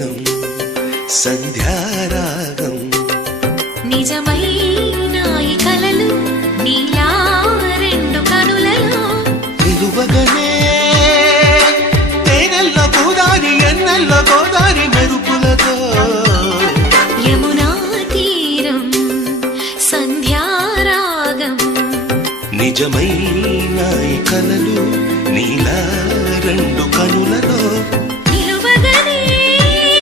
రాగం సంధ్యారాగం నిజమైన ఈ కలలు నీలా రెండు కనులలో నిలువగనే తేనెల్లో గోదారి ఎన్నెల్లో గోదారి మెరుపులతో యమునా తీరం సంధ్యారాగం నిజమైన ఈ కలలు నీలా రెండు కనులలో